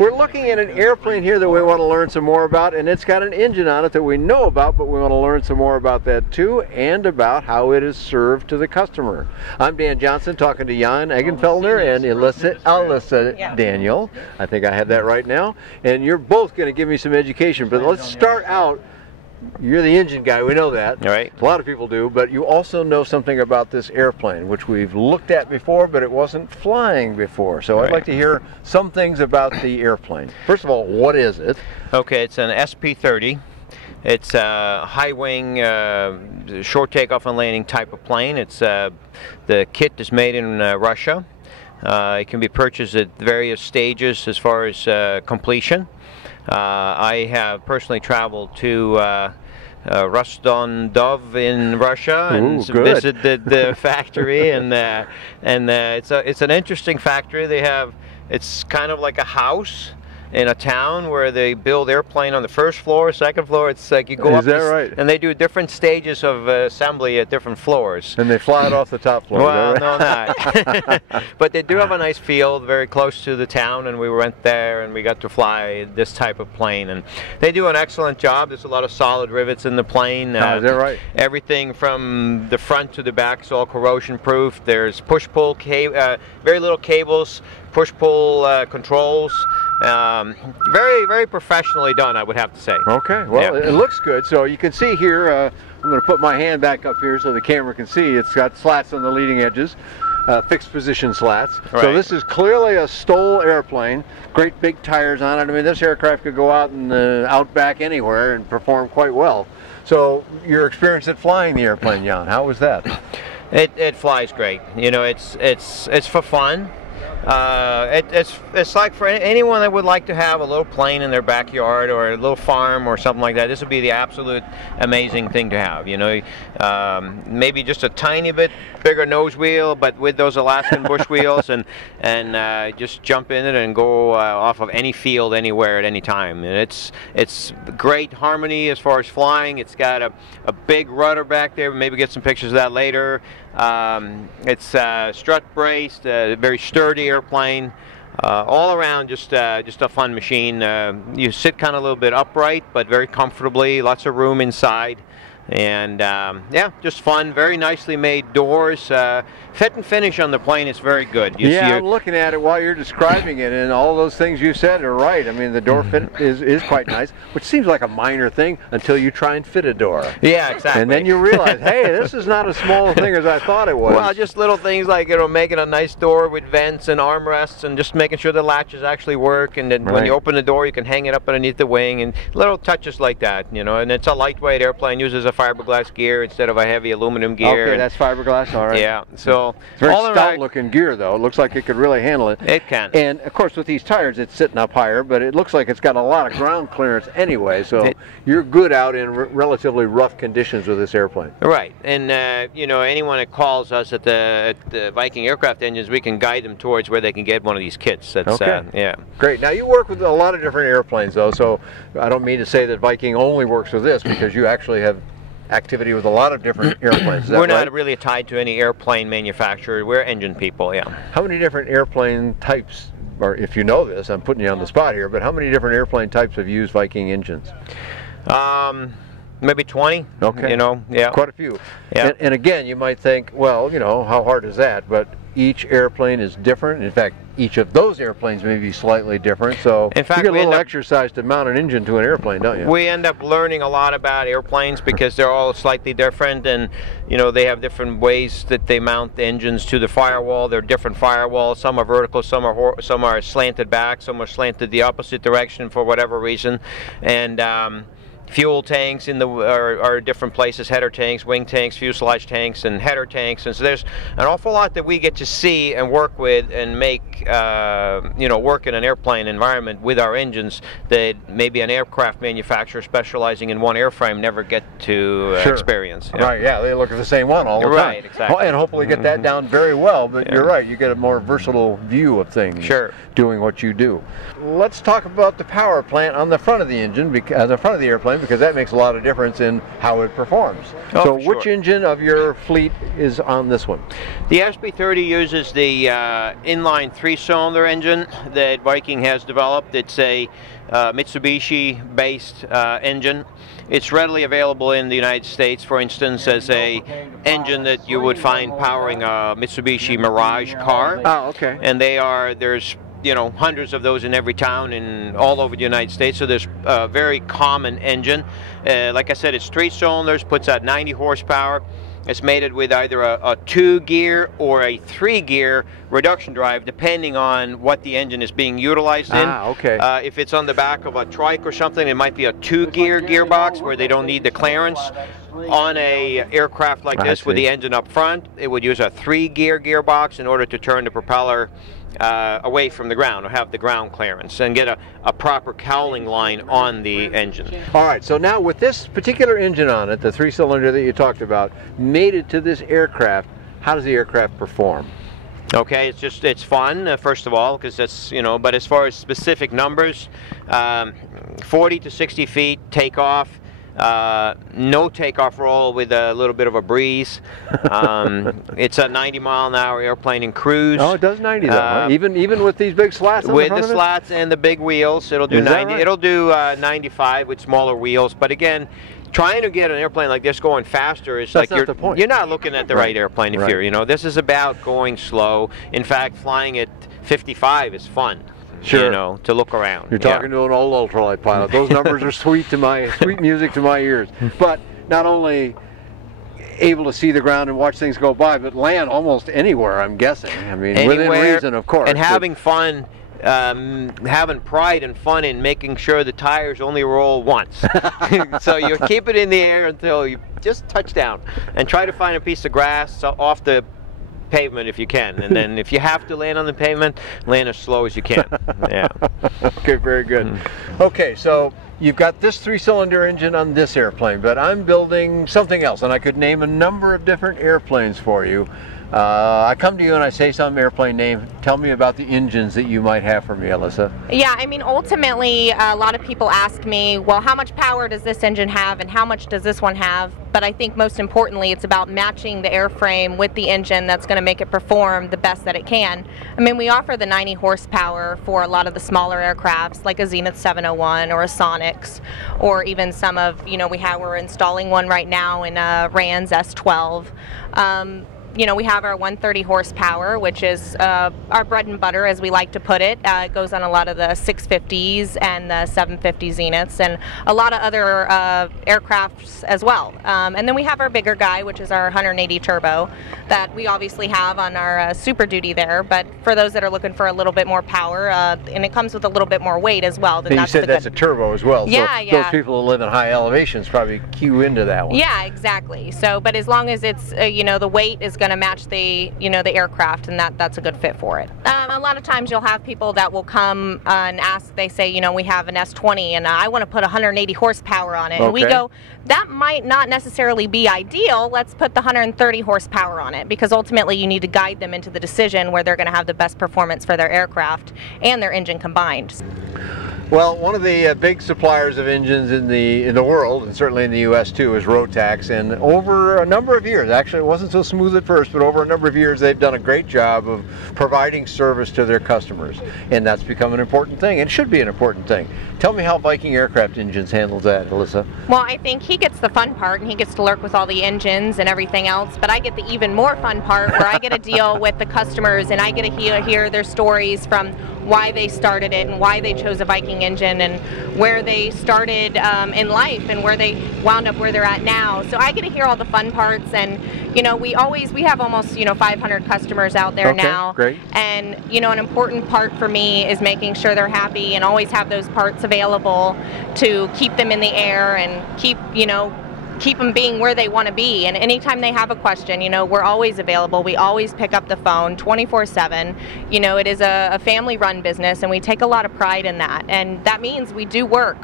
We're looking at an airplane here that we want to learn some more about, and it's got an engine on it that we know about, but we want to learn some more about that too, and about how it is served to the customer. I'm Dan Johnson, talking to Jan Eggenfeldner and Alyssa Daniel. I think I have that right now. And you're both going to give me some education, but let's start out. You're the engine guy, we know that. All right. A lot of people do, but you also know something about this airplane, which we've looked at before, but it wasn't flying before. So I'd like to hear some things about the airplane. First of all, what is it? Okay, it's an SP-30. It's a high wing, short takeoff and landing type of plane. It's the kit is made in Russia. It can be purchased at various stages as far as completion. I have personally traveled to Rostov in Russia and visited the factory, and it's an interesting factory. It's kind of like a house in a town where they build airplane on the first floor, second floor. It's like you go up, and they do different stages of assembly at different floors. And they fly it off the top floor. Well, no, not. But they do have a nice field very close to the town, and we went there and we got to fly this type of plane. And they do an excellent job. There's a lot of solid rivets in the plane. Is that right? Everything from the front to the back is all corrosion proof. There's push-pull, very little cables, push-pull controls. Very, very professionally done, I would have to say. Okay, well, it looks good. So you can see here, I'm going to put my hand back up here so the camera can see. It's got slats on the leading edges, fixed position slats. Right. So this is clearly a STOL airplane. Great big tires on it. I mean, this aircraft could go out in the outback anywhere and perform quite well. So your experience at flying the airplane, Jan, how was that? It flies great. You know, it's for fun. It's like for anyone that would like to have a little plane in their backyard or a little farm or something like that. This would be the absolute amazing thing to have. You know, maybe just a tiny bit bigger nose wheel, but with those Alaskan bush wheels, and just jump in it and go off of any field anywhere at any time. And it's great harmony as far as flying. It's got a big rudder back there. Maybe get some pictures of that later. It's strut braced, very sturdy airplane. All around just a fun machine. You sit kind of a little bit upright, but very comfortably. Lots of room inside. And yeah, just fun. Very nicely made doors. Fit and finish on the plane is very good. I'm looking at it while you're describing it, and all those things you said are right. I mean, the door fit is quite nice, which seems like a minor thing until you try and fit a door. Yeah, exactly. And then you realize, hey, this is not as small a thing as I thought it was. Well, just little things like, you know, making a nice door with vents and armrests, and just making sure the latches actually work, and then when you open the door, you can hang it up underneath the wing, and little touches like that, you know. And it's a lightweight airplane, uses a fiberglass gear instead of a heavy aluminum gear. Okay, that's fiberglass, all right. Yeah, so it's very stout-looking gear, though. It looks like it could really handle it. It can. And of course, with these tires, it's sitting up higher, but it looks like it's got a lot of ground clearance anyway. So you're good out in relatively rough conditions with this airplane. Right, and you know, anyone that calls us at the Viking Aircraft Engines, we can guide them towards where they can get one of these kits. That's, yeah. Great. Now you work with a lot of different airplanes, though. So I don't mean to say that Viking only works with this, because you actually have activity with a lot of different airplanes. We're not really tied to any airplane manufacturer. We're engine people, yeah. How many different airplane types, or if you know this, I'm putting you on the spot here, but how many different airplane types have used Viking engines? Maybe 20. Okay. You know, yeah. Quite a few. Yeah. And again, you might think, well, you know, how hard is that? But each airplane is different. In fact, each of those airplanes may be slightly different. So in fact, you get a little exercise to mount an engine to an airplane, don't you? We end up learning a lot about airplanes because they're all slightly different, and you know, they have different ways that they mount the engines to the firewall. They're different firewalls. Some are vertical, some are slanted back, some are slanted the opposite direction for whatever reason, and fuel tanks are different places, header tanks, wing tanks, fuselage tanks, and header tanks. And so there's an awful lot that we get to see and work with and make, you know, work in an airplane environment with our engines that maybe an aircraft manufacturer specializing in one airframe never get to experience. Yeah. Right, yeah, they look at the same one all the time. Right, exactly. And hopefully get that down very well, but you're right, you get a more versatile view of things doing what you do. Let's talk about the power plant on the front of the engine, the front of the airplane, time, because that makes a lot of difference in how it performs. Oh, so for which sure. engine of your fleet is on this one? The SB30 uses the inline 3-cylinder engine that Viking has developed. It's a Mitsubishi-based engine. It's readily available in the United States, for instance, as a engine that you would find powering a Mitsubishi Mirage car. Oh, okay. And there's hundreds of those in every town and all over the United States, so there's a very common engine. Like I said, it's 3 cylinders, puts out 90 horsepower. It's mated with either a 2-gear or a 3-gear reduction drive, depending on what the engine is being utilized in. Ah, okay. If it's on the back of a trike or something, it might be a 2-gear gearbox where they don't need the clearance. On a aircraft like this with the engine up front, it would use a 3-gear gearbox in order to turn the propeller away from the ground, or have the ground clearance, and get a proper cowling line on the engine. All right, so now with this particular engine on it, the 3-cylinder that you talked about, mated to this aircraft, how does the aircraft perform? Okay, it's fun, first of all, because that's, but as far as specific numbers, 40 to 60 feet takeoff, no takeoff roll with a little bit of a breeze. It's a 90-mile-an-hour airplane in cruise. Oh, it does 90 though, huh? Even with these big slats on with the front of it? slats and the big wheels, it'll do 90. Right? It'll do 95 with smaller wheels. But again, trying to get an airplane like this going faster is That's like not the point. you're not looking at the right airplane if you're, this is about going slow. In fact, flying at 55 is fun. Sure. To look around. You're talking to an old ultralight pilot. Those numbers are sweet music to my ears. But not only able to see the ground and watch things go by, but land almost anywhere, I'm guessing. I mean, anywhere, within reason, of course. And having fun, having pride and fun in making sure the tires only roll once. So you keep it in the air until you just touch down, and try to find a piece of grass off the pavement if you can, and then if you have to land on the pavement, land as slow as you can. Yeah. Okay, very good. Okay, so you've got this 3-cylinder engine on this airplane, but I'm building something else, and I could name a number of different airplanes for you. I come to you and I say some airplane name. Tell me about the engines that you might have for me, Alyssa. Yeah, I mean, ultimately, a lot of people ask me, well, how much power does this engine have and how much does this one have? But I think most importantly, it's about matching the airframe with the engine that's going to make it perform the best that it can. I mean, we offer the 90 horsepower for a lot of the smaller aircrafts, like a Zenith 701 or a Sonix, or even some of, we're installing one right now in a Rand's S12. We have our 130 horsepower, which is our bread and butter, as we like to put it. It goes on a lot of the 650s and the 750 Zeniths and a lot of other aircrafts as well. And then we have our bigger guy, which is our 180 turbo, that we obviously have on our Super Duty there. But for those that are looking for a little bit more power, and it comes with a little bit more weight as well. Then and you said that's a turbo as well. Yeah, so yeah. Those people who live in high elevations probably cue into that one. Yeah, exactly. So, but as long as it's, the weight is going to match the the aircraft, and that's a good fit for it. A lot of times you'll have people that will come and ask, they say, we have an S20 and I want to put 180 horsepower on it. And we go, that might not necessarily be ideal. Let's put the 130 horsepower on it, because ultimately you need to guide them into the decision where they're going to have the best performance for their aircraft and their engine combined. Well, one of the big suppliers of engines in the world, and certainly in the U.S. too, is Rotax. And over a number of years, actually it wasn't so smooth at first, but over a number of years they've done a great job of providing service to their customers. And that's become an important thing, and it should be an important thing. Tell me how Viking Aircraft Engines handles that, Alyssa. Well, I think he gets the fun part, and he gets to work with all the engines and everything else, but I get the even more fun part where I get to deal with the customers, and I get to hear their stories from why they started it and why they chose a Viking engine and where they started in life and where they wound up where they're at now. So I get to hear all the fun parts, and we have almost 500 customers out there now. Great. And an important part for me is making sure they're happy and always have those parts available to keep them in the air and keep them being where they want to be. And anytime they have a question, we're always available. We always pick up the phone 24/7. It is a family-run business, and we take a lot of pride in that. And that means we do work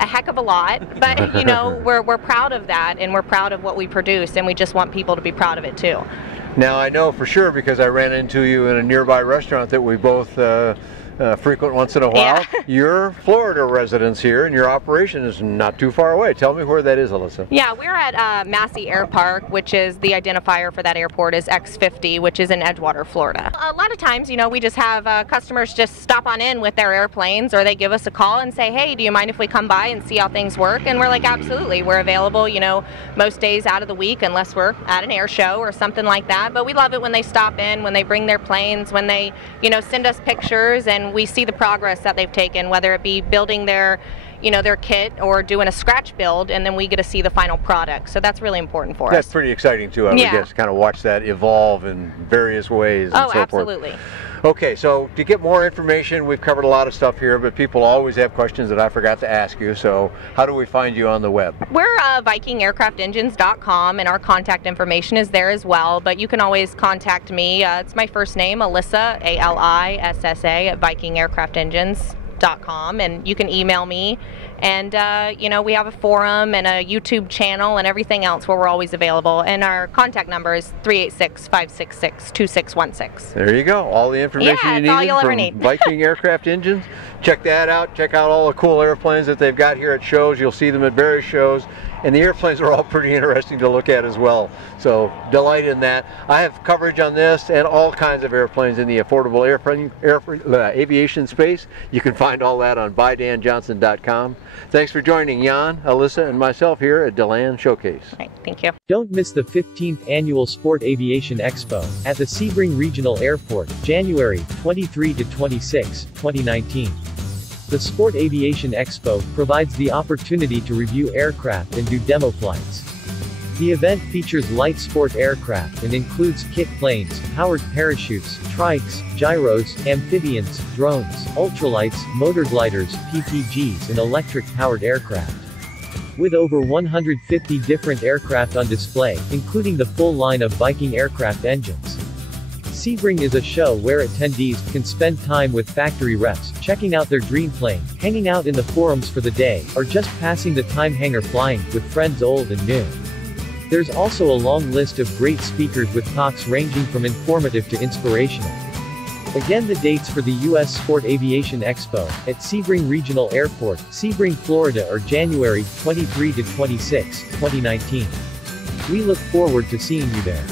a heck of a lot, but we're proud of that, and we're proud of what we produce, and we just want people to be proud of it too. Now I know for sure because I ran into you in a nearby restaurant that we both frequent once in a while. Yeah. You're Florida residents here, and your operation is not too far away. Tell me where that is, Alyssa. Yeah, we're at Massey Air Park, which is the identifier for that airport is X50, which is in Edgewater, Florida. A lot of times, you know, we just have customers just stop on in with their airplanes, or they give us a call and say, hey, do you mind if we come by and see how things work? And we're like, absolutely. We're available, you know, most days out of the week, unless we're at an air show or something like that. But we love it when they stop in, when they bring their planes, when they, you know, send us pictures, and we see the progress that they've taken, whether it be building their, you know, their kit or doing a scratch build, and then we get to see the final product. So that's really important for us. That's pretty exciting too, I would guess, kind of watch that evolve in various ways and so absolutely. forth. Okay, so to get more information, we've covered a lot of stuff here, but people always have questions that I forgot to ask you. So how do we find you on the web? We're VikingAircraftEngines.com, and our contact information is there as well, but you can always contact me. It's my first name, Alyssa, A-L-I-S-S-A, at VikingAircraftEngines.com, and you can email me. And you know, we have a forum and a YouTube channel and everything else where we're always available. And our contact number is 386-566-2616. There you go. All the information you need from Viking Aircraft Engines. Check that out. Check out all the cool airplanes that they've got here at shows. You'll see them at various shows. And the airplanes are all pretty interesting to look at as well. So delight in that. I have coverage on this and all kinds of airplanes in the affordable aviation space. You can find all that on buydanjohnson.com. Thanks for joining Jan, Alyssa, and myself here at DeLand Showcase. Right, thank you. Don't miss the 15th Annual Sport Aviation Expo at the Sebring Regional Airport, January 23 to 26, 2019. The Sport Aviation Expo provides the opportunity to review aircraft and do demo flights. The event features light sport aircraft and includes kit planes, powered parachutes, trikes, gyros, amphibians, drones, ultralights, motor gliders, PTGs, and electric-powered aircraft. With over 150 different aircraft on display, including the full line of Viking aircraft engines. Sebring is a show where attendees can spend time with factory reps, checking out their dream plane, hanging out in the forums for the day, or just passing the time hangar flying with friends old and new. There's also a long list of great speakers with talks ranging from informative to inspirational. Again, the dates for the U.S. Sport Aviation Expo at Sebring Regional Airport, Sebring, Florida are January 23 to 26, 2019. We look forward to seeing you there.